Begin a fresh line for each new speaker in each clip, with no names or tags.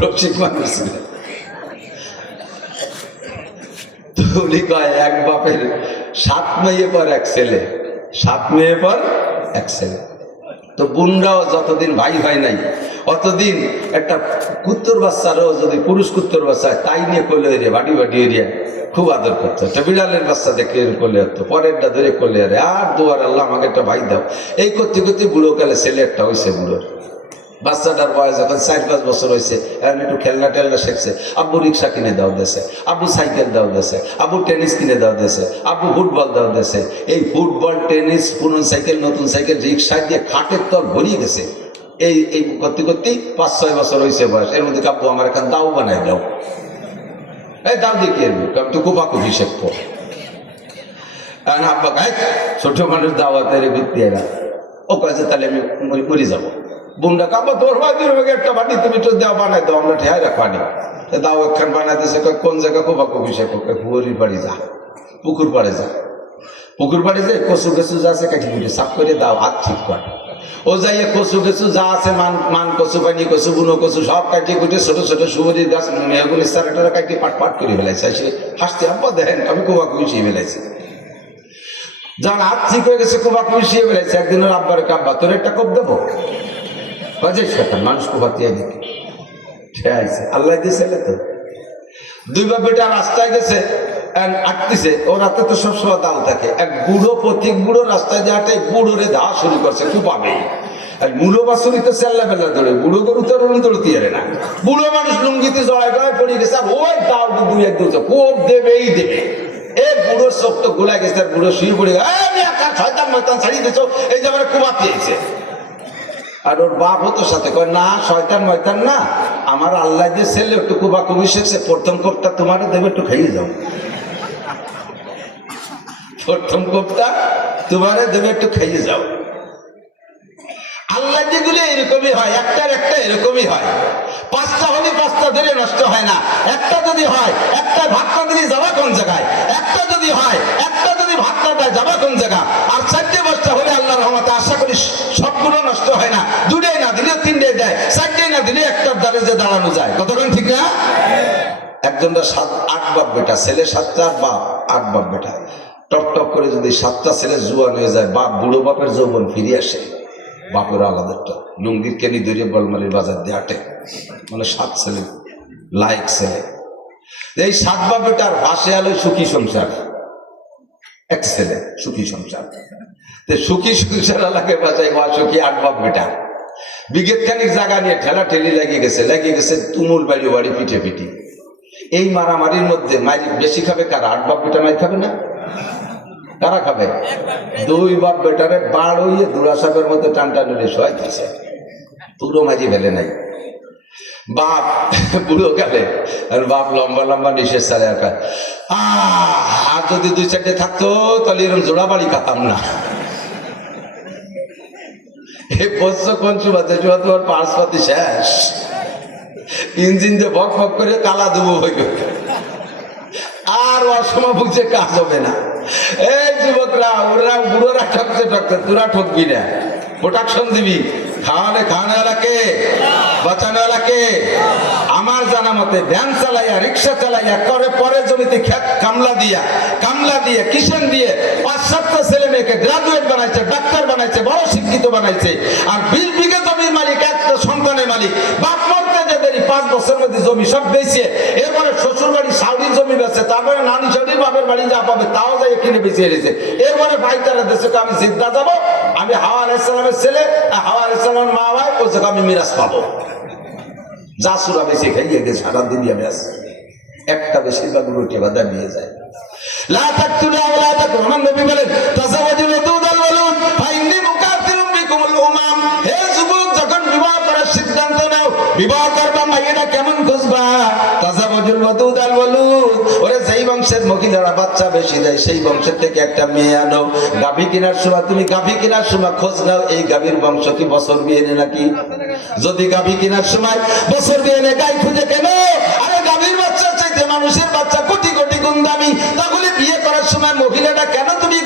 রসিক মানুষ এক বাপের সাত মেয়ে পর এক ছেলে। সাত মেয়ে পর এক ছেলে। তো বুনরাও যতদিন ভাই হয় নাই, অতদিন একটা কুত্তর বাচ্চারও যদি পুরুষ কুত্তর বাচ্চা তাই নিয়ে করলে এরিয়া বাড়ি বাড়ি এরিয়া খুব আদর করতো। একটা বিড়ালের বাচ্চা দেখে এর করলে হতো পরেরটা ধরে করলে আরে আর দুয়ার আল্লাহ, আমাকে একটা ভাই দাও। এই করতে করতে বুড়ো কালে ছেলে একটা হয়েছে বুড়োর। বাচ্চাটার বয়স এখন চার পাঁচ বছর হয়েছে, এখন একটু খেলনা টেলনা শিখছে। আব্বু রিক্সা কিনে দাও দেশে আব্বু সাইকেল দাও দেশে আব্বু টেনিস কিনে দাও দেশে আব্বু ফুটবল দাও দেশে এই ফুটবল, টেনিস, পুরনো সাইকেল, নতুন সাইকেল রিক্সা দিয়ে খাটের তল ভরিয়ে গেছে এই এই করতে করতেই পাঁচ, ছয় বছর হয়েছে বয়স। এর মধ্যে কাব্বু আমার এখান দাও বানাই দাও। এই দাও দিয়ে কি তো কুপাকুপি শেখবো। এখন আব্বা গায়ে ছোট মানুষ দাওয়াতে রে ঘুরতে এরা। ও কয়েছে তাহলে আমি মরে যাব। বুমটা কাপড় তোর বাড়ি একটা বাটি তুমি তো দেওয়া বানাই দাও, আমরা ঠেয়াই রাখবানি দাও, একখান বানাই কোন জায়গা কোপা কপি সে হুয়ারির বাড়ি যা, পুকুর পাড়ে যা। পুকুর পাড়ে যে কচু কচু যা আছে, কাটি কুটি সাফ করে দাও, হাত ঠিক কর। ও যাইয়ে কচু কচু যা আছে, মান মান কচু, পানি কচু, বুনো কচু, সব কাটিয়ে কুটে ছোট ছোট সুবরির গাছ, এগুলি সারাটা কাটিয়ে পাট পাট করে ফেলাইছে। সে হাসতে আব্বা, দেখেন, আমি কোপা কুচিয়ে ফেলাইছি। যার হাত ঠিক হয়ে গেছে কোপা কুচিয়ে ফেলাইছে। একদিনের আব্বার কাব্বা, তোর একটা কোপ দেবো? বাজে শয়তান মানুষ কোপাতিয়া দেখে ঠেয়াইছে আল্লাহ দিয়েছে তো? দুই বা বেটা রাস্তায় গেছে আটতিছে ও রাতে তো সবসময় দাম থাকে। এক বুড়ো প্রতীক বুড়ো রাস্তায় দিয়ে হাঁটে বুড়োরে ধাওয়া শুরু করছে কুপাবে আর মূলো বাসুরি তো চেল্লা বেলা ধরে বুড়ো গরু তো রুল দৌড়তে পারে না। বুড়ো মানুষ লুঙ্গিতে জড়ায় গড়ায় পড়ে গেছে ওই দাও দুই এক দুটো কোপ দেবেই দেবে। এ বুড়ো চোখ তো গোলা গেছে আর বুড়ো শুয়ে পড়ে "এই মিয়া, কার ময়তান ছাড়িয়ে দিছো এই যে আমার কুবা পেয়েছে আর ওর বাপ হতো সাথে। কয়, না, শয়তান ময়তান না। আমার আল্লাহ যে ছেলে, একটু কুবা কুবি শেখছে, প্রথম কোপটা তোমারও দেবে, একটু খাইয়ে যাও। প্রথম কোপটা তোমারে দেবে, একটু খাইয়ে যাও। আল্লাহ যেগুলো এরকমই হয়, একটার একটা এরকমই হয়। পাঁচটা হলে পাঁচটা ধরে নষ্ট হয় না। একটা যদি হয়, একটা ভাতটা দিলে যাবা কোন জায়গায়? একটা যদি হয়, একটা যদি ভাতটা দেয় যাবা কোন জায়গা? আর চারটে পাঁচটা হলে আল্লাহ রহমতে আশা করি সবগুলো নষ্ট হয় না। দুটাই না দিলে তিনটে দেয়, চারটে না দিলে একটার দ্বারে যে দাঁড়ানো যায়। কতক্ষণ ঠিক না? একজনটা সাত, আট বাপ বেটা, ছেলে সাতটা আট বাপ আট বাপ বেটা। টপ টপ করে যদি সাতটা ছেলে জুয়ান হয়ে যায়, বাপ বুড়ো বাপের যৌবন ফিরে আসে। বাপের আলাদাটা লুঙ্গির কেনি দূরে বলমালির বাজার দিয়ে আটে মানে সাত ছেলে লাইক ছেলে। এই সাত বাপ বেটার পাশে আলো সুখী সংসার। এক ছেলে, সুখী সংসার। সুখী সংসার এলাকায় বাঁচাই মা সুখী আট বাপ বেটা। বিগেত খানিক জায়গা নিয়ে ঠেলা ঠেলি লাগিয়ে গেছে লাগিয়ে গেছে তুমুল বাড়ি বাড়ি পিঠে পিটি এই মারামারির মধ্যে মারি বেশি খাবে কারা? আট বাপ বেটা মাই খাবে না? কারা খাবে? দুই বাপ বেটারে বাড় মধ্যে টান টানুরে শোয়াইতেছে পুরো মাঝি ফেলে নাই। বাপ, বুড়ো কালে আর বাপ লম্বা লম্বা নিষেধ সারে একা। আর যদি দুই চারটে থাকতো, তাহলে এরকম জোড়া বাড়ি খাতাম না। এই বছর কোন চুবাতে চুবা তোমার পাঁচ পাতি শেষ। ইঞ্জিন দিয়ে ভক ভক করে কালা দেবো হয়ে আর অসময় বুঝে কাজ হবে না। এই যুবকরা, ওরা বুড়োরা ঠকছে ঠকছে তোরা ঠকবি না। প্রোটাকশন দিবি। খাওয়ালে খাওয়ানোওয়ালাকে বাঁচানোওয়ালাকে আমার জানা মতে, ভ্যান চালাইয়া, রিক্সা চালাইয়া, করে পরে জমিতে খেত কামলা দিয়া, কামলা দিয়ে কিষান দিয়ে, পাঁচ সাতটা ছেলে মেয়েকে গ্রাজুয়েট বানাইছে, ডাক্তার বানাইছে, বড় শিক্ষিত বানাইছে। আর বিল বিঘে জমির মালিক, একটা সন্তানের মালিক। বাপ পাঁচ বছরের মধ্যে জমি সব বেঁচে, এরপরে শ্বশুর বাড়ি সাউরি জমি বেচছে তারপরে নানি সাউরির বাপের বাড়ি যা পাবে তাও যাই কিনে বেঁচে এনেছে। এরপরে ভাইতারা দেশে আমি জিদ্দা যাব, আমি হাওয়া আলাইসালামের ছেলে হাওয়া আলাইসালামের মা ভাই ওই আমি মিরাজ পাবো। যা সুরা বেশি খাইয়ে গেছে সারা দুনিয়া ব্যাস একটা বেশিরভাগ রুটি বাদা নিয়ে যায় লা তাকতুলু আওলাদাকুম নবী বলেন, তাজাওয়াজুল বিবাহ করবা মাইয়েরা কেমন খুঁজবা? ওদুদাল ওয়ালুদ ওরে যেই বংশের মহিলারা বাচ্চা বেশি দেয়, সেই বংশের থেকে একটা মেয়ে আনো। গাভী কেনার সময়, তুমি গাভী কেনার সময় খোঁজ নাও, এই গাভীর বংশ কি বছর বিয়ে নাকি? যদি গাভী কেনার সময় বছর বিয়ে গাই খুঁজে কেন? আরে গাভীর বাচ্চার চাইতে মানুষের বাচ্চা কোটি কোটি গুণ দামি। তাহলে বিয়ে করার সময় মহিলাটা কেন তুমি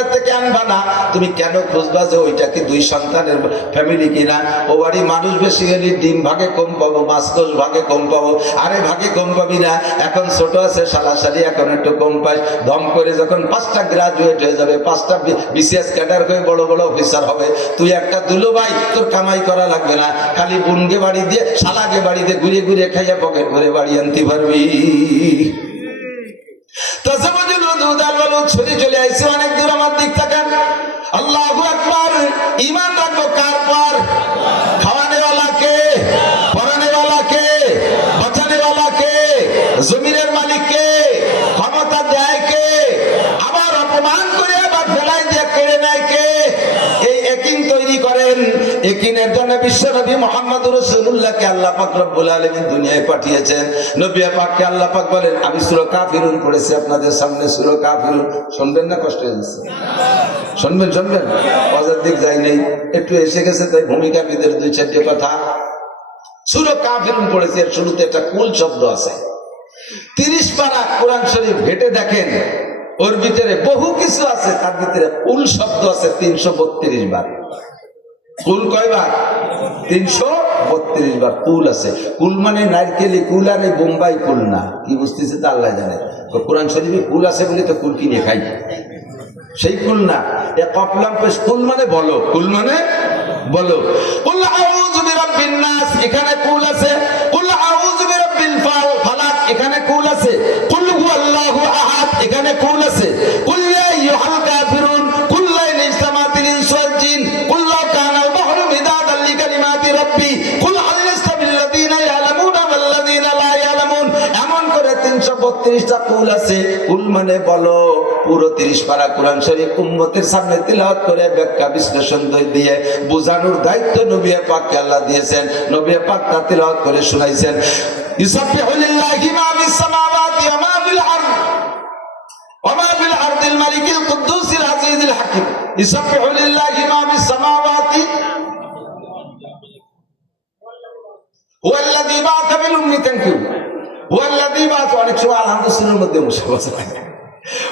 পরিবারের থেকে আনবা না। তুমি কেন খুঁজবা যে ওইটা কি দুই সন্তানের ফ্যামিলি কিনা? ও বাড়ি মানুষ বেশি হলে ডিম ভাগে কম পাবো মাছকোষ ভাগে কম পাবো। আরে ভাগে কম পাবি না। এখন ছোট আছে সালাসালি এখন একটু কম পাস। দম করে যখন পাঁচটা গ্রাজুয়েট হয়ে যাবে, পাঁচটা বিসিএস ক্যাডার হয়ে বড় বড় অফিসার হবে। তুই একটা দুলো ভাই, তোর কামাই করা লাগবে না। খালি বুনগে বাড়ি দিয়ে, শালাকে বাড়িতে ঘুরে ঘুরে খাইয়া পকেট করে বাড়ি আনতে পারবি। ছড়িয়ে চলে আইছে অনেক দূর আমার দিক থাকেন আল্লাহ একবার ইমান রাখব কার পর? একিনের জন্য বিশ্ব নবী মোহাম্মদ রসুল্লাহকে আল্লাহ পাক রব্বুল আলমিন দুনিয়ায় পাঠিয়েছেন। নবী পাককে আল্লাহ পাক বলেন, আমি সুরো দুই চারটে কথা। সুরো কাফিরুন পড়েছি, এর শুরুতে একটা কুল শব্দ আছে। তিরিশ পারা কোরআন শরীফ ঘেটে দেখেন, ওর ভিতরে বহু কিছু আছে, তার ভিতরে কুল শব্দ আছে তিনশো বত্রিশ বার। কুল কয়বার? তিনশো বত্রিশ বার কুল আছে। কুল মানে নারকেলি কুল আর বোম্বাই কুল না। কি বুঝতেছে তা আল্লাহ জানে। কোরআন শরীফে কুল আছে বলে তো কুল কিনে খাই। সেই কুল না। এ কপলাম কুল মানে বলো। কুল মানে বলো। কুল আউযু এখানে কুল আছে। কুল আউযু এখানে কুল আছে। কুল এখানে কুল আছে। করে 332টা কুল আছে কুল মানে বলো পুরো 30 পারা কোরআন শরীফ উম্মতের সামনে তিলাওয়াত করে ব্যাখ্যা বিশ্লেষণ দিয়ে বোঝানোর দায়িত্ব নবী পাককে আল্লাহ দিয়েছেন নবী পাক তা তিলাওয়াত করে শুনাইছেন ইউসাব্বিহু লিল্লাহি মা ফিস সামাওয়াতি ওয়া মা ফিল আরদ وما في الأرض الملك القدوس العزيز الحكيم يسبح لله ما في السماوات هو الذي بعث بالأم تنكر هو الذي بعث অনেক সময় আলহামদুলিল্লাহর মধ্যে বসে বসে থাকে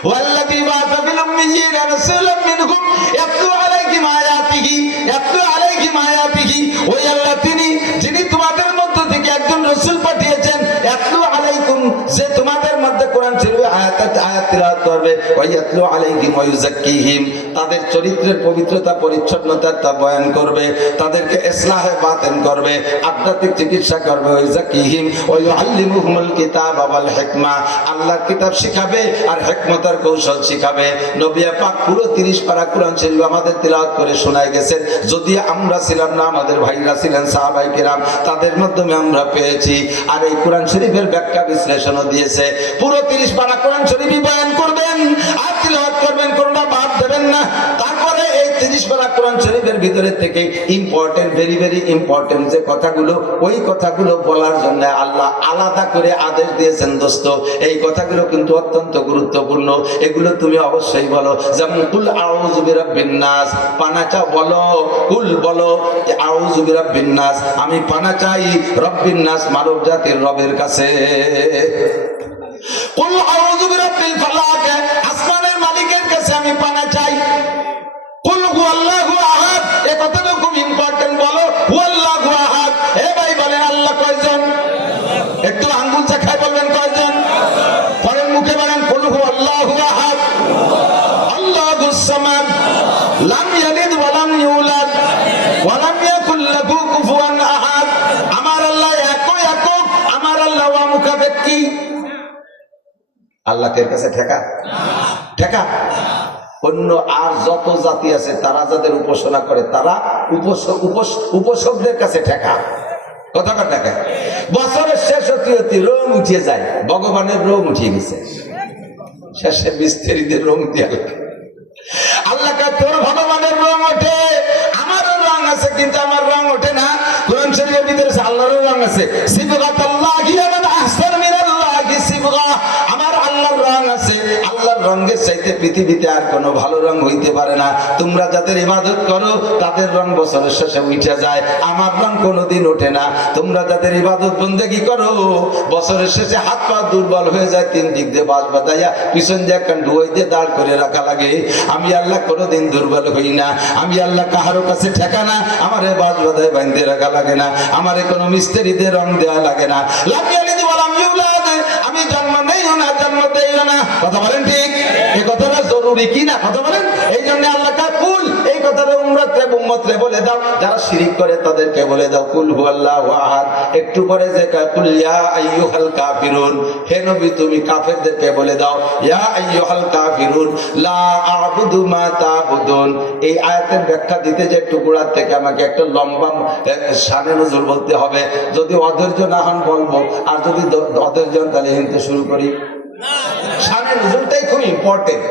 هو الذي بعث بالأميين رسولا منهم يتلو عليهم آياته يتلو عليهم آياته ওই আল্লাহ তিনি যিনি তোমাদের মধ্য থেকে একজন রসুল পাঠিয়েছেন ইয়াতলু আলাইকুম যে করবে। তাদের চরিত্রের পবিত্রতা পরিচ্ছন্নতা তা বয়ান করবে। তাদেরকে বাতেন করবে। আধ্যাত্মিক চিকিৎসা করবে। কিতাব আল্লাহর কিতাব শিখাবে আর কৌশল শিখাবে। পাক পুরো 30 পারা আমাদের করে শোনায় গেছেন। যদি আমরা ছিলাম না, আমাদের ভাইরা ছিলেন সাহাবাই তাদের মাধ্যমে আমরা পেয়েছি। আর এই কোরআন শরীফের ব্যাখ্যা বিশ্লেষণও দিয়েছে। পুরো 30 পারা কোরআন শরীফই বয়ান করবেন, আর তিলাওয়াত করবেন, কোনটা বাদ দেবেন না। তারপরে এই 30 পারা কোরআন শরীফের ভিতরে থেকে ইম্পর্টেন্ট ভেরি ভেরি ইম্পর্টেন্ট যে কথাগুলো, ওই কথাগুলো বলার জন্য আল্লাহ আলাদা করে আদেশ দিয়েছেন, দোস্ত। এই কথাগুলো কিন্তু অত্যন্ত গুরুত্বপূর্ণ। এগুলো তুমি অবশ্যই বলো। যেমন, কুল আউযু বিরাব্বিন পানাচা বলো, কুল বলো আউযু বিরাব্বিন নাস। আমি পানা চাই, রব্বিন নাস মানব জাতির রবের কাছে। কুল আউযু বিরাব্বিল ফালাক আসমানের মালিকের কাছে আমি পানা চাই। কথাটা খুব ইম্পর্টেন্ট আল্লাহ এর কাছে ঠেকা? ঠেকা। অন্য আর যত জাতি আছে, তারা যাদের উপাসনা করে, তারা উপস- উপস- উপাসকদের কাছে ঠেকা। ভগবানের উঠিয়ে গেছে। শেষে আল্লাহ তোর ভগবানের রং ওঠে, আমারও রং আছে, কিন্তু আমার আল্লাহর রঙের চাইতে পৃথিবীতে আর কোনো ভালো রং হইতে পারে না। তোমরা যাদের ইবাদত করো, তাদের রং বছরের শেষে উঠে যায়। আমার রং কোনোদিন ওঠে না। তোমরা যাদের ইবাদত বন্দেগি করো, বছরের শেষে হাত পা দুর্বল হয়ে যায়, তিন দিক দিয়ে বাস বাঁধাইয়া পিছন দিয়ে একটা ডুয়াই দিয়ে দাঁড় করে রাখা লাগে। আমি আল্লাহ কোনোদিন দুর্বল হই না। আমি আল্লাহ কাহারও কাছে ঠেকানা আমার বাস বাঁধায় বাঁধতে রাখা লাগে না। আমারে কোনো মিস্ত্রিদের রং দেওয়া লাগে না। লামিয়ালি দিবালাম ইউলাদ, আমি জন্ম নেইও না। ঠিক? এই কথাটা জরুরি কি না? কথা এই জন্য আল্লাহ কাকুল এই কথাটা উম্মতে রে বলে দাও। শিরিক করে তাদেরকে বলে দাও, কুল হু আল্লাহ আহাদ। একটু পরে যে কুল ইয়া আইয়ুহাল কাফিরুন। হে নবী, তুমি কাফেরদেরকে বলে দাও, ইয়া আইয়ুহাল কাফিরুন, লা আ'বুদু মা তা'বুদুন। এই আয়াতের ব্যাখ্যা দিতে যে টুকুরার থেকে আমাকে একটা লম্বা শানে নজর বলতে হবে। যদি অধৈর্য না হন বলব, আর যদি অধৈর্য তাহলে হিনতে শুরু করি। শানে নজরটাই খুব ইম্পর্টেন্ট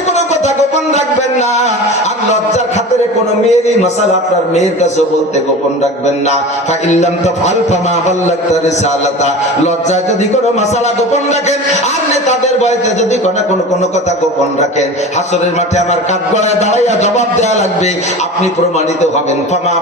কোন মেয়েরই মশালা আপনার মেয়ের কাছে বলতে গোপন রাখবেন না। ইল্লাম তাফআল ফামা বাল্লাগতা রিসালাতা। লজ্জায় যদি কোনো মশালা গোপন রাখেন, আর নেতাদের যদি কোনো কোনো কোনো কথা গোপন রাখেন, হাসরের মাঠে আমার কাঠ গড়ায় দাঁড়াইয়া জবাব লাগবে, আপনি প্রমাণিত হবেন। ফামা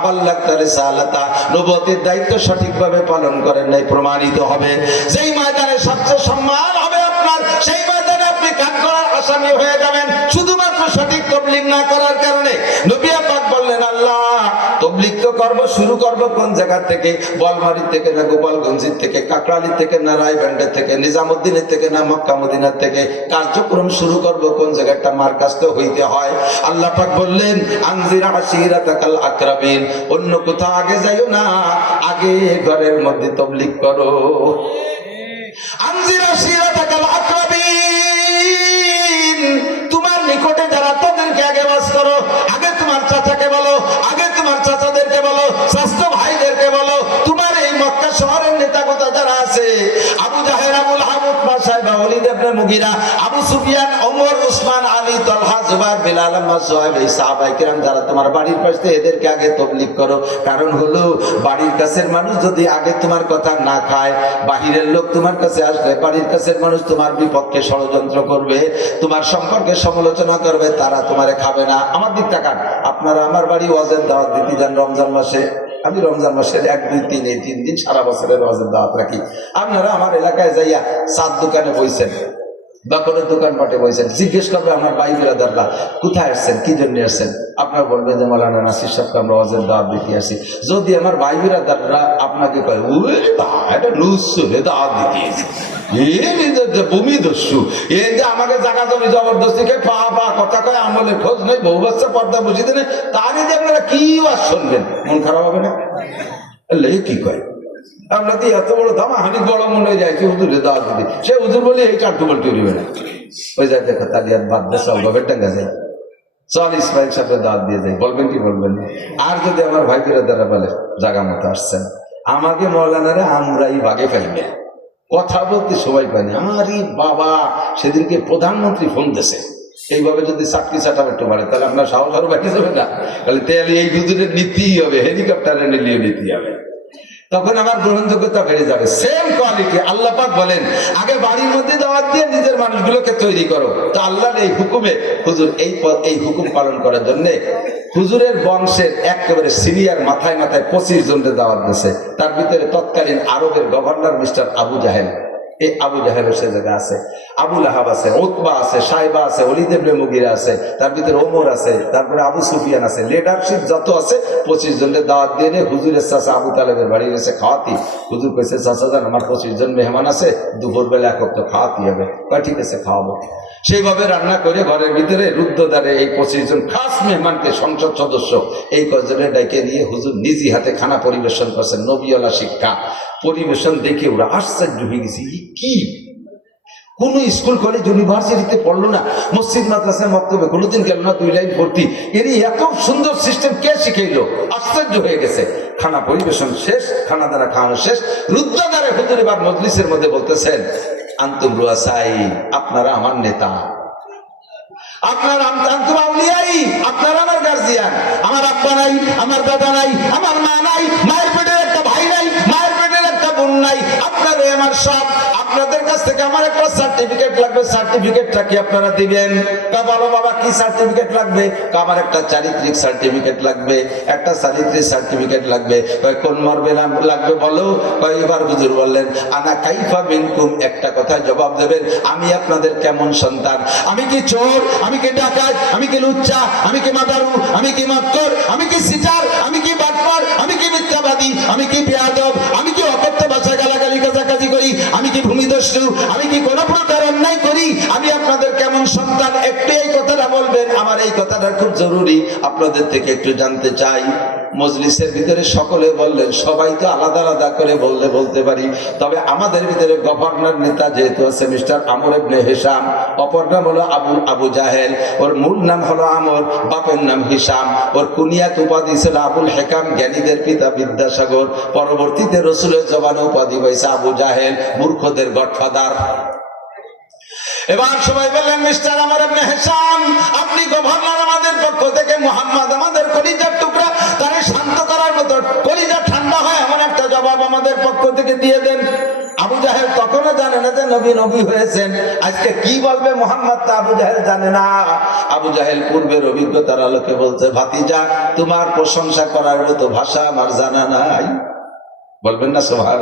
দায়িত্ব সঠিকভাবে পালন করেন নাই, প্রমাণিত হবে। যেই ময়দানে সবচেয়ে সম্মান হবে আপনার, সেই ময়দানে আপনি কাঠ গড়ার আসামি হয়ে যাবেন। শুধুমাত্র সঠিক তবলিগ না করার কারণে নবিয়া পাক বললেন আল্লাহ তবলিগ তো করব শুরু করব কোন জায়গা থেকে? বলমারি থেকে না গোপালগঞ্জের থেকে কাকরালি থেকে না রায়বান্ডের থেকে নিজামুদ্দিনের থেকে না মক্কা মদিনার থেকে? কার্যক্রম শুরু করব কোন জায়গাটা মার্কাজ তো হইতে হয়। আল্লাহ পাক বললেন আনজিরা আশিরাতাকাল আকরাবিন অন্য কোথাও আগে যাইও না আগে ঘরের মধ্যে তবলিগ করো। আনজিরা আশিরাতাকাল আকরাবিন অলিদ আবু সুফিয়ান, ওমর, উসমান, আলী, তলহা, জুবাইর, বিলাল, আহমদ সোহেব এই সাহাবাই কিরাম যারা তোমার বাড়ির পাশে, এদেরকে আগে তবলিগ করো। কারণ হলো, বাড়ির কাছের মানুষ যদি আগে তোমার কথা না খায়, বাহিরের লোক তোমার কাছে আসলে বাড়ির কাছের মানুষ তোমার বিপক্ষে ষড়যন্ত্র করবে, তোমার সম্পর্কে সমালোচনা করবে, তারা তোমারে খাবে না। আমার দিক তাকান আপনারা আমার বাড়ি ওয়াজের দাওয়াত দিতে যান রমজান মাসে। আমি রমজান মাসের এক, দুই, তিন, এই তিন দিন সারা বছরের ওয়াজের দাওয়াত রাখি। আপনারা আমার এলাকায় যাইয়া চার দোকানে বইছেন। বা কোনো দোকানপাটে বসেন, জিজ্ঞেস করবে আমার ভাই বিরাদাররা কোথায় আসছেন? কি জন্য আসছেন? আপনার বলবেন যে, মালানা নাসির সাহেবকে আমরা ওয়াজের দাওয়াত দিতে আসি। যদি আমার ভাই বিরাদাররা আপনাকে কয় এটা দিতে ভূমি দস্যু এই যে আমাকে জায়গা জমি পা পা কথা কয়, আমলের খোঁজ নেই বহু বাচ্চা পর্দা বসিয়ে দেন তারই যে আপনারা কি ওয়াজ শুনবেন? মন খারাপ হবে না? কি কয়? আমরা তো এত বড় দাম হানি বড় মনে যায় হুজুরে দাওয়াত দিদি সে হুজুর বলে, এই চারটু বলতে উঠবে না ওই যায় দেখো, তাহলে আর বাদ দেশ গভের ডাঙ্গা যায়। চল ইসমাইল সাহেবের দিয়ে যাই। বলবেন কি বলবেন? আর যদি আমার ভাই দ্বারা বলে জাগা মতো আসছেন, আমাকে মৌলানারে আমরাই ভাগে ফেলবে। কথা বলতে সবাই পায়নি আমারই বাবা সেদিনকে প্রধানমন্ত্রী ফোন দিয়েছে। এইভাবে যদি চাকরি চাটাম একটু বাড়ে, তাহলে আপনার সাহস আরও বাকি যাবে না? তাহলে তেল এই দুদিনের নীতিই হবে হেলিকপ্টারে নিলেও নীতি হবে। তখন আমার গ্রহণযোগ্যতা বেড়ে যাবে। সেম কোয়ালিটি আল্লাহ পাক বলেন, আগে বাড়ির মধ্যে দাওয়াত দিয়ে নিজের মানুষগুলোকে তৈরি করো। তো আল্লাহর এই হুকুমে হুজুর এই এই হুকুম পালন করার জন্য হুজুরের বংশের একেবারে সিরিয়ার মাথায় মাথায় পঁচিশ জনকে দাওয়াত দিয়েছে তার ভিতরে তৎকালীন আরবের গভর্নর মিস্টার আবু জাহেল। এই আবু জাহেলের সে জায়গা আছে। আবুল আহাব আছে ওতবা আছে সাইবা আছে অলিদেবনে মুগিরা আছে, তার ভিতরে ওমর আছে, তারপরে আবু সুফিয়ান আছে। লিডারশিপ যত আছে, পঁচিশ জনের দাওয়াত দিয়ে নিয়ে হুজুরের চাষা আবু তালেবের বাড়ি গেছে খাওয়াতি। হুজুর কইছে চাষা যান আমার পঁচিশ জন মেহমান আছে দুপুর বেলা একক তো খাওয়াতে হবে। কয়, ঠিক আছে, খাওয়াবো। সেইভাবে রান্না করে ঘরের ভিতরে রুদ্ধদ্বারে এই পঁচিশ জন খাস মেহমানকে সংসদ সদস্য এই কজনে ডেকে নিয়ে হুজুর নিজি হাতে খানা পরিবেশন করছেন। নবীওয়ালা শিক্ষা, পরিবেশন দেখে ওরা আশ্চর্য হয়ে গেছে কি? কোন স্কুল, কলেজ ইউনিভার্সিটিতে পড়ল না। মসজিদ মাদ্রাসায় মক্তবে কোনোদিন গেল না, দুই লাইন ভর্তি। এরই এত সুন্দর সিস্টেম কে শিখাইলো? আশ্চর্য হয়ে গেছে। খানা পরিবেশন শেষ, খানা দ্বারা খাওয়ানো শেষ। রুদ্র দ্বারা হুজুর এবার মজলিসের মধ্যে বলতেছেন, আন্তুম রুয়াসাই, আপনারা আমার নেতা। আপনার আন্তুম আউলিয়াই, আপনারা আমার গার্জিয়ান আমার আব্বা নাই, আমার দাদা নাই, আমার মা নাই, মায়ের পেটের একটা ভাই নাই, মায়ের পেটের একটা বোন নাই। আপনারা আমার সব আপনাদের কাছ থেকে আমার একটা সার্টিফিকেট লাগবে। সার্টিফিকেটটা কি আপনারা দিবেন? কা বলো বাবা, কি সার্টিফিকেট লাগবে? আমার একটা চারিত্রিক সার্টিফিকেট লাগবে, একটা চারিত্রিক সার্টিফিকেট লাগবে। কোন মর্মে লাগ- লাগবে বলো? এবার হুজুর বললেন, আনা কাইফা বিনকুম একটা কথা জবাব দেবেন, আমি আপনাদের কেমন সন্তান? আমি কি চোর? আমি কি ডাকাত? আমি কি লুচ্চা? আমি কি মাদারু? আমি কি মাত্তর আমি কি সিটার? আমি কি বাটপার? আমি কি মিথ্যাবাদী? আমি কি বেয়াদব? আমি কি প্রকার অন্যায় করি? আমি আপনাদের কেমন সন্তান? একটু এই কথাটা বলবেন। আমার এই কথাটা খুব জরুরি। আপনাদের থেকে একটু জানতে চাই। মজলিসের ভিতরে সকলে বললেন, সবাই তো আলাদা আলাদা করে বললে বলতে পারি। তবে আমাদের ভিতরে গভর্নর নেতা যেহেতু আছে, মিস্টার আমর অপর নাম হলো আবু আবু জাহেল, ওর মূল নাম হলো আমর, বাপের নাম হিসাম ওর কুনিয়াত উপাধি ছিল আবুল হেকাম, জ্ঞানীদের পিতা বিদ্যাসাগর। পরবর্তীতে রসুলের জবানে উপাধি পাইছে আবু জাহেল, মূর্খদের গডফাদার এবার সবাই বললেন, মিস্টার আমার হেসাম আপনি গভর্নর আমাদের পক্ষ থেকে মোহাম্মদ আমাদের কলিজার টুকরা, তারা শান্ত করার মতো, কলিজা ঠান্ডা হয় এমন একটা জবাব আমাদের পক্ষ থেকে দিয়ে দেন। আবু জাহেল তখনও জানে না যে নবী নবী হয়েছেন। আজকে কি বলবে মোহাম্মদ তা আবু জাহেল জানে না। আবু জাহেল পূর্বের অভিজ্ঞতার আলোকে বলছে, ভাতিজা, তোমার প্রশংসা করার মতো ভাষা আমার জানা নাই। বলবেন না সোহার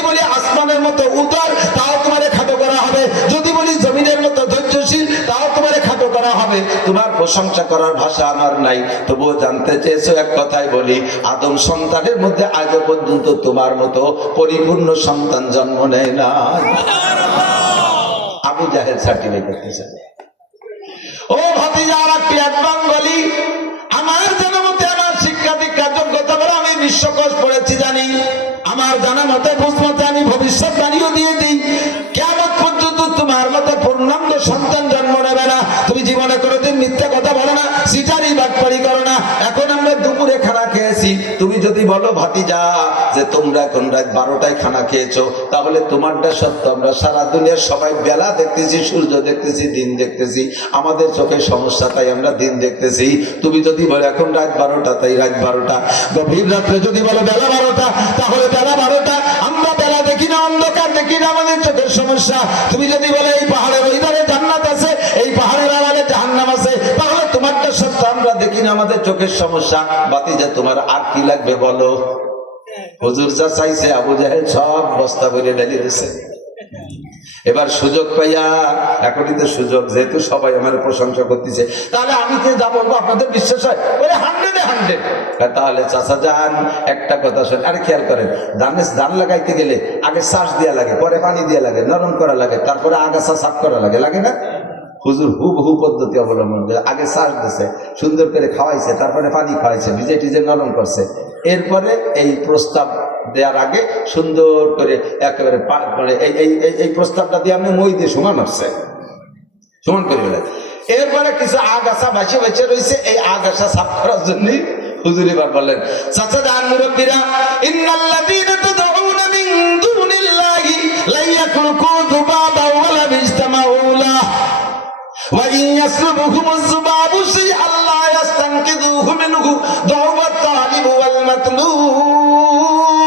প্রশংসা করার ভাষা আমার নাই। তবুও জানতে চেয়েছো এক কথাই বলি, আদম সন্তানের মধ্যে আজও পর্যন্ত তোমার মতো পরিপূর্ণ সন্তান জন্ম নেয় না আবু জাহেদ সার্টিফাই করতেছেন ও ভাতিজা একটি একবার বলি আমার জানা মতে আমার শিক্ষা দীক্ষা যোগ্যতা বলে আমি বিশ্বকোষ পড়েছি জানি। আমার জানা মতে, বুঝ মতে আমি ভবিষ্যৎ বাণীও দিয়ে দিই। কেমন পর্যন্ত তোমার মতো পূর্ণাঙ্গ সন্তান দুপুরে খানা খেয়েছি। তুমি যদি বলো, ভাতিজা, যে তোমরা এখন রাত বারোটায় খানা খেয়েছো, তাহলে তোমারটা সত্য। আমরা সারা দুনিয়ার সবাই বেলা দেখতেছি, সূর্য দেখতেছি, দিন দেখতেছি। আমাদের চোখে সমস্যা, তাই আমরা দিন দেখতেছি। তুমি যদি বলো, এখন রাত বারোটা, তাই রাত বারোটা। গভীর রাত্রে যদি বলো, বেলা বারোটা, তাহলে বেলা বারোটা। আমরা বেলা দেখি না, অন্ধকার দেখি না, আমাদের চোখের সমস্যা। তুমি যদি বলে, এই পাহাড়ের ওই ধারে জান্নাত আছে, এই পাহাড়ের আড়ালে জাহান্নাম আছে, তাহলে তোমারটা সত্য। আমরা দেখি আমাদের চোখের সমস্যা। বাতি যে তোমার আর কি লাগবে বলো? হুজুর যা চাইছে, আবু জাহেল সব বস্তা ভরে ঢেলে দিয়েছে। এবার সুযোগ পাইয়া, এখনই তো সুযোগ, যেহেতু সবাই আমার প্রশংসা করতেছে। তাহলে আমি যে যা বলব, আপনাদের বিশ্বাস হয়? ওরে হান্ড্রেডে হান্ড্রেড। তাহলে চাষা যান, একটা কথা শোন, আর খেয়াল করেন ধানে ধান লাগাইতে গেলে আগে শ্বাস দেওয়া লাগে, পরে পানি দেওয়া লাগে, নরম করা লাগে, তারপরে আগাছা সাফ করা লাগে লাগে না? হুজুর হুবহু পদ্ধতি অবলম্বন করে আগে শ্বাস দিছে, সুন্দর করে খাওয়াইছে, তারপরে পানি খাওয়াইছে, ভিজে টিজে নরম করছে। এরপরে এই প্রস্তাব দেওয়ার আগে সুন্দর করে একেবারে মানে এই এই প্রস্তাবটা দিয়ে আপনি মই দিয়ে সমান হচ্ছে। সমান করে ফেলে এরপরে কিছু আগাছা বাসি বাঁচে রয়েছে, এই আগাছা সাফ করার জন্য হুজুর এবার বললেন চাচা দান মুরব্বীরা, ইন্নাল্লাযীনা وإن يسلبهم الذباب شيئا لا يستنقذوه منه ضعف الطالب والمطلوب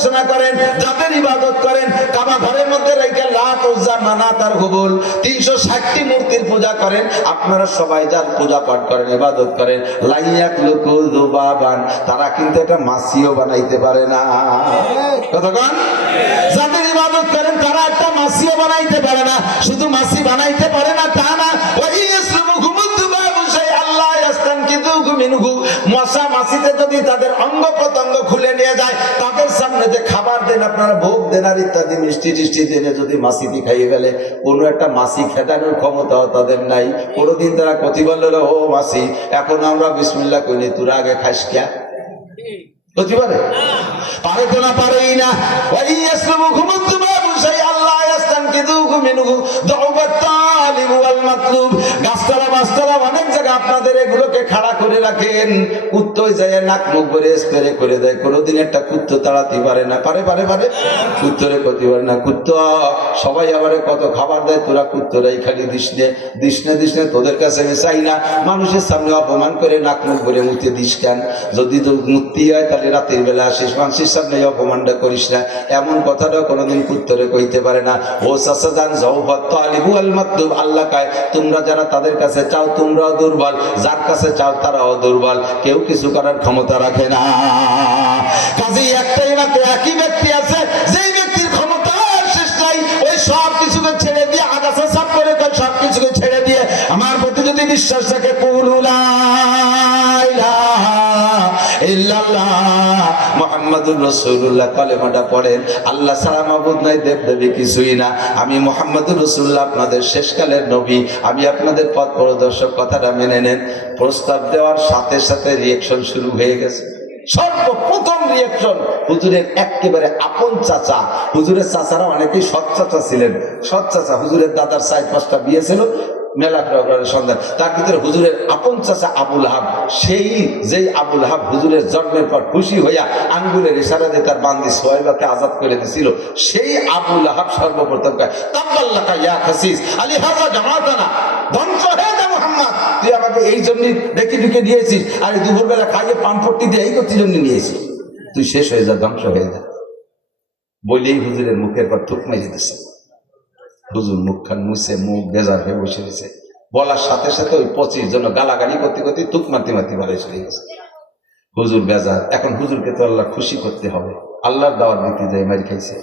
উপাসনা করেন, যাদের ইবাদত করেন, কাবা ঘরের মধ্যে রেখে লাত উজ্জা মানাত আর হুবল তিনশো ষাটটি মূর্তির পূজা করেন, আপনারা সবাই যার পূজা পাঠ করেন, ইবাদত করেন। লাইয়াক লুকুল দুবাবান, তারা কিন্তু এটা মাসিও বানাইতে পারে না। কতক্ষণ? যাদের ইবাদত করেন, তারা একটা মাসিও বানাইতে পারে না। শুধু মাসি বানাইতে পারে না, তা না। মশা মাসিতে যদি তাদের অঙ্গ প্রত্যঙ্গ খুলে নিয়ে যায় তাদের সামনে যে খাবার দেন আপনারা ভোগ দেন আর ইত্যাদি মিষ্টি টিষ্টি দেনে যদি মাসিটি খাইয়ে ফেলে কোনো একটা মাসি খেদানোর ক্ষমতাও তাদের নাই। কোনোদিন তারা কতি বলল ও মাসি এখন আমরা বিসমিল্লা কইনি তোরা আগে খাস কিয়া? হতে পারে পারে তো না পারেই না। ওই ইয়াসলামু ঘুমন্ত বাবু সেই আল্লাহ তোদের কাছে চাই না। মানুষের সামনে অপমান করে নাক, মুখ করে মুতে দিস কেন? যদি তো মূর্তি হয়, তাহলে রাতের বেলা আসিস। মানুষের সামনে অপমানটা করিস না। এমন কথাটা কোনোদিন কুত্তরে কইতে পারে না। ও যারা তাদের কাছে চাও, তোমরাও দুর্বল। যার কাছে চাও, তারাও দুর্বল। কেউ কিছু করার ক্ষমতা রাখে না। কাজে একটাই মাত্র একই ব্যক্তি আছে, যেই ব্যক্তির ক্ষমতা ওই সব কিছুকে ছেড়ে দিয়ে, আগাছা সাপ করে সব কিছুকে ছেড়ে দিয়ে, আমার প্রতি যদি বিশ্বাস থাকে আমি আপনাদের পথ প্রদর্শক, কথাটা মেনে নেন। প্রস্তাব দেওয়ার সাথে সাথে রিয়েকশন শুরু হয়ে গেছে। সর্বপ্রথম রিয়েকশন হুজুরের একেবারে আপন চাচা। হুজুরের চাচারা অনেকেই সৎ চাচা ছিলেন। সৎ চাচা, হুজুরের দাদার চার পাঁচটা বিয়ে ছিল। তার ভিতরে হুজুরের আবুল সেই আবুল হাব পর খুশি আঙ্গুলের আজাদ করে দিছিল, সেই আবুল হাব সর্বপ্রথম ধ্বংস তুই আমাকে এই জন্য ডেকে ডুকে দিয়েছিস, আর দুপুরবেলা খাইয়ে পানপট্টি দিয়ে এই করতে জন্য নিয়েছিস। তুই শেষ হয়ে যা, ধ্বংস হয়ে যা। বলেই হুজুরের মুখের পর থুক মেরে দিতেছে। হুজুর মুখখান মুছে, মুখ বেজার হয়ে বসে রয়েছে। বলার সাথে সাথে ওই পঁচিশ জন গালাগালি করতে করতে তুক মারতে মারতে বাড়ি চলে গেছে। হুজুর বেজার। এখন হুজুরকে তো আল্লাহ খুশি করতে হবে। আল্লাহর দাওয়াত দিতে যাই মারি খাইছে।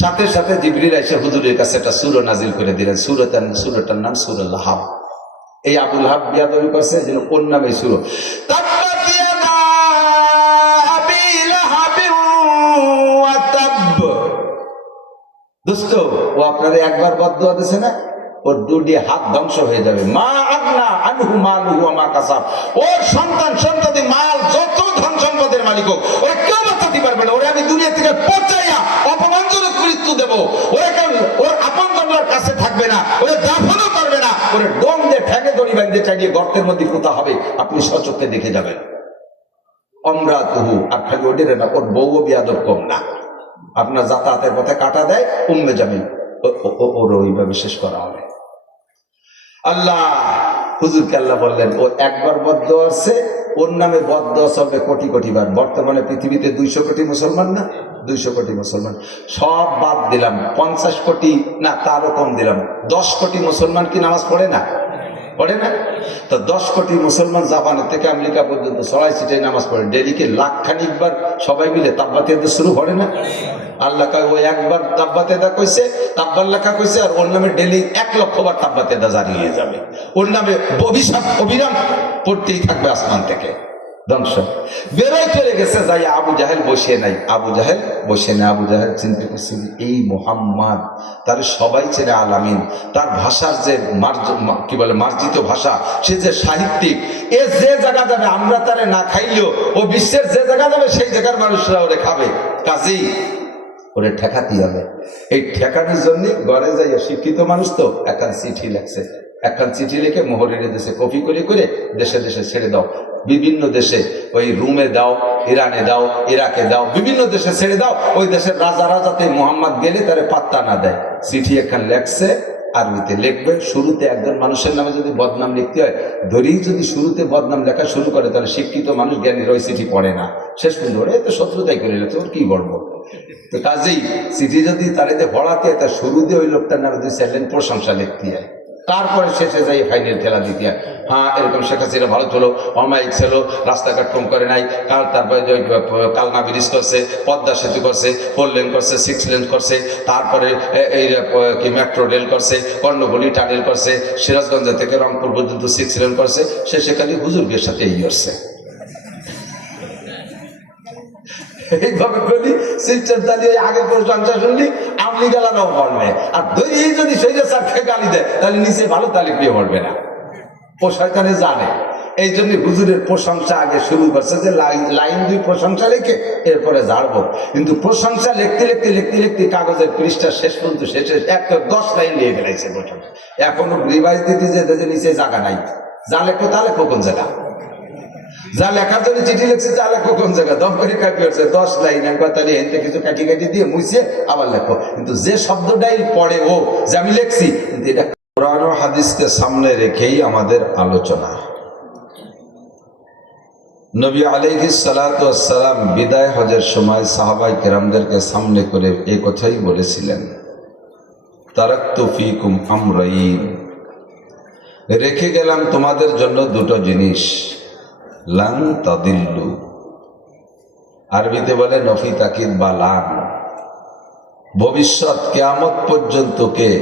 সাথে সাথে জিবরিল এসে হুজুরের কাছে একটা সুর নাজিল করে দিলেন। সুরতান সুরটার নাম সুরুল্লাহ হাব। এই আবুল হাব বিয়াদবি করছে জন্য কোন নামে সুর। তাব্বাত দোস্ত, ও আপনাদের একবার বদুয়া দিছে না, ওর দুটি হাত ধ্বংস হয়ে যাবে। মা আগনা আনহু মালুহু মা কাসাব। ওর সন্তান সন্ততি মাল যত ধন সম্পদের মালিক হোক, ওরা কেউ বাঁচাতে পারবে না। ওরে আমি দুনিয়া থেকে পচাইয়া অপমানজনক মৃত্যু দেব। ওরা কেউ, ওর আপন কাছে থাকবে না, ওরে দাফনও করবে না। ওরে ডোম দিয়ে ঠেঙে দড়ি বাঁধতে চাইয়ে গর্তের মধ্যে কোথা হবে? আপনি সচক্ষে দেখে যাবেন। অমরা তহু আর খালি ওদের না, ওর বউ বিয়াদব কম না। আপনার যাতায়াতের পথে কাটা দেয়, উম্মে যাবেন ওর ওইভাবে শেষ করা হবে। আল্লাহ, হুজুরকে আল্লাহ বললেন, ও একবার বদ্ধ আছে, ওর নামে বদ্ধ চলবে কোটি কোটি বার। বর্তমানে পৃথিবীতে দুইশো কোটি মুসলমান না? দুইশো কোটি মুসলমান। সব বাদ দিলাম, পঞ্চাশ কোটি, না, তারও কম দিলাম। দশ কোটি মুসলমান কি নামাজ পড়ে না? পড়ে না? তো দশ কোটি মুসলমান জাপানের থেকে আমেরিকা পর্যন্ত সবাই সিটে নামাজ পড়ে। ডেলিকে লাখ খানিকবার সবাই মিলে তাব্বাতে শুরু করে না? আল্লাহ কয়, ওই একবার তাব্বাতেদা কইছে লেখা কইছে, আর ওর নামে ডেলি এক লক্ষ বার তাব্বাতে দা জারি হয়ে যাবে। ওর নামে অভিশাপ অভিরাম পড়তেই থাকবে আসমান থেকে। ধ্বংস বেরোয় চলে গেছে, যাই আবু জাহেল বসে নাই। আবু জাহেল বসে নাই, আবু জাহেল চিন্তা করছে যে এই মোহাম্মদ তার সবাই চেনে আলামিন। তার ভাষার যে মার্জ কি বলে, মার্জিত ভাষা, সে যে সাহিত্যিক, এ যে জায়গা যাবে, আমরা তারে না খাইলেও, ও বিশ্বের যে জায়গা যাবে, সেই জায়গার মানুষরা ওরে খাবে। কাজেই ওরে ঠেকাতে হবে। এই ঠেকানোর জন্য ঘরে যাইয়া শিক্ষিত মানুষ তো একখান চিঠি লেখছে। একখান চিঠি লিখে মোহরের দেশে কপি করে করে দেশে দেশে ছেড়ে দাও। বিভিন্ন দেশে ওই রুমে দাও ইরানে দাও ইরাকে দাও বিভিন্ন দেশে ছেড়ে দাও ওই দেশের রাজা রাজাতে মোহাম্মদ গেলে তারে পাত্তা না দেয়। চিঠি একখান লেখছে আর্মিতে লিখবে শুরুতে একজন মানুষের নামে যদি বদনাম লিখতে হয় ধরেই যদি শুরুতে বদনাম লেখা শুরু করে তাহলে শিক্ষিত মানুষ জ্ঞানীর ওই চিঠি পড়ে না। শেষ পর্যন্ত ওরে তো শত্রুতাই করে লেখছে ওর কি গর্ব? তো কাজেই চিঠি যদি তার এতে পড়াতে হয়, তার শুরুতে ওই লোকটার নামে চার লাইন প্রশংসা লিখতে হয়। তারপরে শেষে যাই ফাইনাল খেলা দিতে হয়। হ্যাঁ এরকম শেখ হাসিনা ভালো ছিল অমায়িক ছিল, রাস্তাঘাট কম করে নাই, কাল তারপরে কালনা ব্রিজ করছে, পদ্মা সেতু করছে ফোর লেন করছে সিক্স লেন করছে, তারপরে এই কি মেট্রো রেল করছে কর্ণগলি টানেল করছে, সিরাজগঞ্জ থেকে রংপুর পর্যন্ত সিক্স লেন করছে সে সেখানে হুজুরগের সাথে এই করছে। এইভাবে করলি সিস্টেম চালিয়ে আগে প্রশংসা শুনলি আমলি গালারাও পড়বে আর দৈরিয়ে যদি শরীরে সাক্ষে গালি দেয়, তাহলে নিচে ভালো তাহলে প্রিয় পড়বে না। শয়তানে জানে। এই জন্য হুজুরের প্রশংসা আগে শুরু করছে যে লাইন দুই প্রশংসা লিখে এরপরে ঝাড়বো। কিন্তু প্রশংসা লিখতে লিখতে লিখতে লিখতে কাগজের পৃষ্ঠা শেষ পর্যন্ত শেষে এক দশ লাইন লিখে ফেলাইছে প্রশংসা এখনও রিভাইজ দিতে যেতে যে নিচে জায়গা নাই। যা লেখো তা লেখো কোন জায়গা? যা লেখার জন্য চিঠি লিখছে যা লেখো কোন জায়গা? দম করে কাপি হচ্ছে। দশ লাইন একবার তাহলে এতে কিছু কাটি কাটি দিয়ে মুছে আবার লেখো। কিন্তু যে শব্দটাই পড়ে ও, যে আমি লিখছি, কিন্তু এটা কোরআন ও হাদিসকে সামনে রেখেই আমাদের আলোচনা। নবী আলাইহি সালাম বিদায় হজের সময় সাহাবাই কেরামদেরকে সামনে করে এই কথাই বলেছিলেন, তারাক্তু ফিকুম আমরাইন। রেখে গেলাম তোমাদের জন্য দুটো জিনিস, লাং তাদিল্লু। আরবিতে বলে নফি তাকিদ বা লাং। ভবিষ্যৎ কেয়ামত পর্যন্ত কে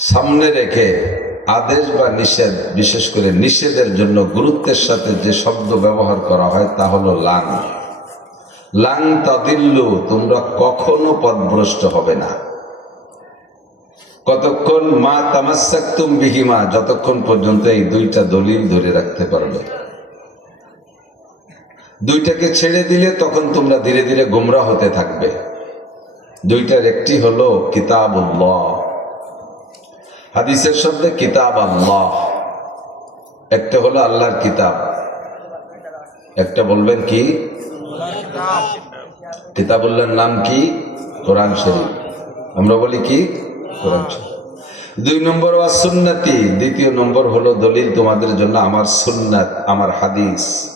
সামনে রেখে আদেশ বা নিষেধ, বিশেষ করে নিষেধের জন্য গুরুত্বের সাথে যে শব্দ ব্যবহার করা হয় তা হলো লাং। লাং তাদিল্লু, তোমরা কখনো পদভ্রষ্ট হবে না। কতক্ষণ মা তামাসাক্তুম বিহিমা, যতক্ষণ পর্যন্ত এই দুইটা দলিল ধরে রাখতে পারবে। দুইটাকে ছেড়ে দিলে তখন তোমরা ধীরে ধীরে গোমরা হতে থাকবে। দুইটার একটি হলো কিতাবুল্লাহ। হাদিসের শব্দে কিতাব আল্লাহ। একটা হলো আল্লাহর কিতাব। একটা বলবেন কি? কিতাবুল্লাহর নাম কি? কোরআন শরীফ। আমরা বলি কি? কোরআন শরীফ। দুই নম্বর ওয়া সুন্নতি। দ্বিতীয় নম্বর হলো দলিল তোমাদের জন্য আমার সুন্নাত, আমার হাদিস।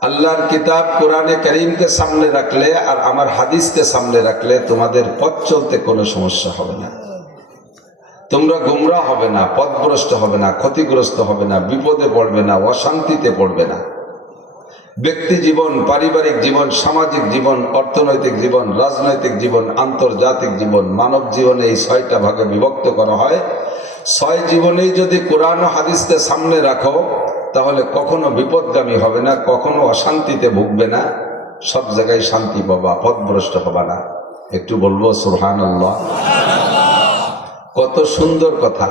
আল্লাহর কিতাব কোরআনে করিমকে সামনে রাখলে আর আমার হাদিসকে সামনে রাখলে তোমাদের পথ চলতে কোনো সমস্যা হবে না। তোমরা গুমরা হবে না, পথভ্রষ্ট হবে না, ক্ষতিগ্রস্ত হবে না, বিপদে পড়বে না, অশান্তিতে পড়বে না। ব্যক্তি জীবন, পারিবারিক জীবন, সামাজিক জীবন, অর্থনৈতিক জীবন, রাজনৈতিক জীবন, আন্তর্জাতিক জীবন, মানব জীবনে এই ছয়টা ভাগে বিভক্ত করা হয়। ছয় জীবনেই যদি কোরআন হাদিসকে সামনে রাখো, তাহলে কখনো বিপদগামী হবে না, কখনো অশান্তিতে ভুগবে না। সব জায়গায় শান্তি পাবা, পথভ্রষ্ট হবা না। একটু বলব সুরহান আল্লাহ কত সুন্দর কথা।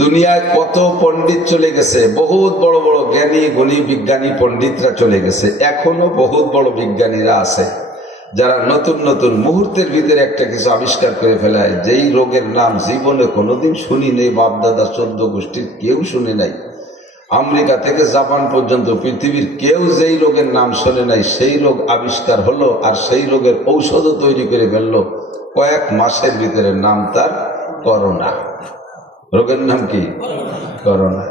দুনিয়ায় কত পণ্ডিত চলে গেছে, বহুত বড় বড় জ্ঞানী, গুণী, বিজ্ঞানী, পণ্ডিতরা চলে গেছে। এখনও বহুত বড় বিজ্ঞানীরা আছে, যারা নতুন নতুন মুহূর্তের ভিতরে একটা কিছু আবিষ্কার করে ফেলায়। যেই রোগের নাম জীবনে কোনোদিন শুনি নেই, বাপদাদা চোদ্দ গোষ্ঠীর কেউ শুনে নাই। আমেরিকা থেকে জাপান পর্যন্ত পৃথিবীর কেউ যেই রোগের নাম শোনে নাই, সেই রোগ আবিষ্কার হলো আর সেই রোগের ঔষধও তৈরি করে ফেলল। কয়েক মাসের ভিতরে নাম তার করোনা। রোগের নাম কি? করোনা।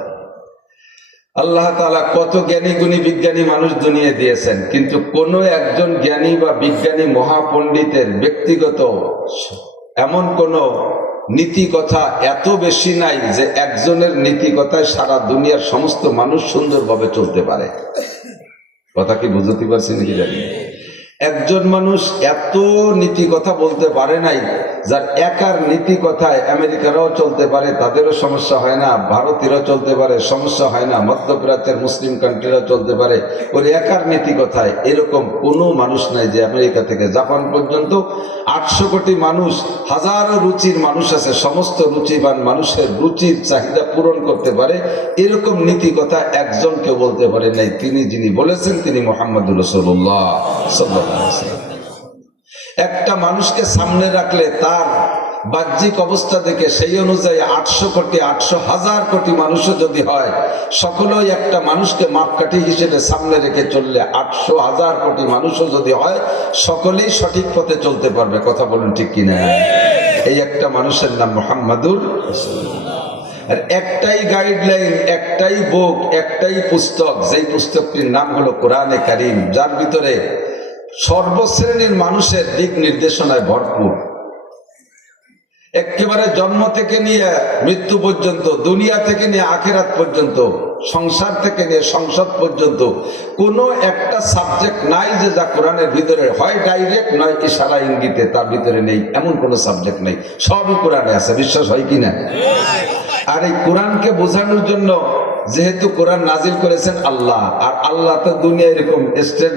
আল্লাহ তালা কত জ্ঞানী গুণী বিজ্ঞানী মানুষ দুনিয়া দিয়েছেন, কিন্তু কোন একজন জ্ঞানী বা বিজ্ঞানী মহাপণ্ডিতের ব্যক্তিগত এমন কোন নীতি কথা এত বেশি নাই যে একজনের নীতি কথায় সারা দুনিয়ার সমস্ত মানুষ সুন্দরভাবে চলতে পারে। কথা কি বুঝতে পারছি নাকি জানি। একজন মানুষ এত নীতি কথা বলতে পারে নাই, যার একার নীতি কথায় আমেরিকারাও চলতে পারে, তাদেরও সমস্যা হয় না, ভারতীয়রাও চলতে পারে, সমস্যা হয় না, মধ্যপ্রাচ্যের মুসলিম কান্ট্রিরাও চলতে পারে ওর একার নীতি কথায় এরকম কোনো মানুষ নাই যে আমেরিকা থেকে জাপান পর্যন্ত আটশো কোটি মানুষ, হাজারো রুচির মানুষ আছে, সমস্ত রুচিবান মানুষের রুচির চাহিদা পূরণ করতে পারে, এরকম নীতি কথা একজন কেউ বলতে পারে নাই তিনি যিনি বলেছেন, তিনি মোহাম্মদুর রসুল্লাহ ওয়াসাল্লাম। একটা মানুষকে সামনে রাখলে তার বাহ্যিক অবস্থা দেখে সেই অনুযায়ী আটশো কোটি, আটশো হাজার কোটি মানুষও যদি হয়, সকলেই একটা মানুষকে মাপকাঠি হিসেবে সামনে রেখে চললে আটশো হাজার কোটি মানুষও যদি হয়, সকলেই সঠিক পথে চলতে পারবে। কথা বলুন ঠিক কিনা? এই একটা মানুষের নাম মোহাম্মদুর আর একটাই গাইডলাইন একটাই বুক একটাই পুস্তক, যেই পুস্তকটির নাম হলো কোরআনে কারিম। যার ভিতরে সর্বশ্রেণীর মানুষের দিক নির্দেশনায় ভরপুর। একেবারে জন্ম থেকে নিয়ে মৃত্যু পর্যন্ত, দুনিয়া থেকে নিয়ে আখেরাত পর্যন্ত, সংসার থেকে নিয়ে সংসদ পর্যন্ত, কোনো একটা সাবজেক্ট নাই যে যা কোরআনের ভিতরে হয় ডাইরেক্ট নয় কি সারা ইঙ্গিতে তার ভিতরে নেই, এমন কোনো সাবজেক্ট নেই। সবই কোরআনে আছে, বিশ্বাস হয় কি না? আর এই কোরআনকে বোঝানোর জন্য যেহেতু কোরআন নাজিল করেছেন আল্লাহ, আর আল্লাহ তো দুনিয়া এরকম স্টেট